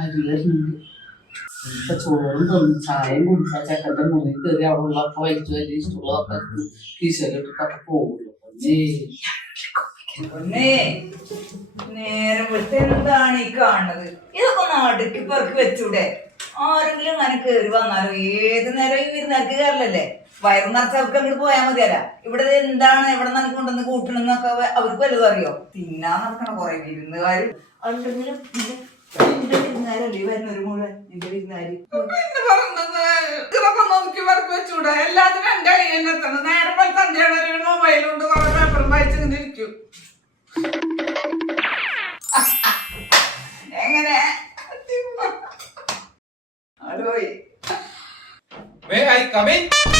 അരി വരുന്നുണ്ട്. ഇപ്പൊ ചോറും തന്നു ചായയും കുടിച്ചാൽ ചെക്കൻ്റെ മുറിയിൽ കയറി അവിടെ ഉള്ളൊക്കെ വലിച്ചു വലിയ ഇഷ്ടമുള്ളതൊക്കെ കീശയിലിട്ടൊക്കെ പോകുള്ളൂ. നേരം എന്താണ് ഈ കാണുന്നത്? ഇതൊക്കെ നാട്ടിക്ക് പെറുക്കി വെച്ചൂടെ? ആരെങ്കിലും അങ്ങനെ കയറി വന്നാലോ? ഏത് നേരം ഈ വിരുന്നാർക്ക് കയറലല്ലേ? വയറു നിറച്ചവർക്ക് അങ്ങോട്ട് പോയാൽ മതിയല്ല. ഇവിടെ എന്താണ് എവിടെ നിന്ന് കൊണ്ടുവന്ന് കൂട്ടണമെന്നൊക്കെ അവർക്ക് വല്ലതും അറിയോ? തിന്നാൻ നടക്കണം കുറെ വിരുന്നുകാരും ഉണ്ടെങ്കിലും നിന്റെ വിരുന്നുകാരല്ലേ വരുന്നൊരു മുഴുവൻ? നിന്റെ വിരുന്നുകാര് ഇതൊക്കെ നോക്കി വർക്ക് വെച്ചൂടെ? എല്ലാത്തിനും എന്റെ കയ്യിൽ എത്തണം. നേരം പോലെ തന്നെയാണ് ഒരു മൊബൈലുണ്ട്, കുറെ പേപ്പറും വായിച്ചിങ്ങനെ ഇരിക്കും. എങ്ങനെ അവിടെ പോയി May I come in?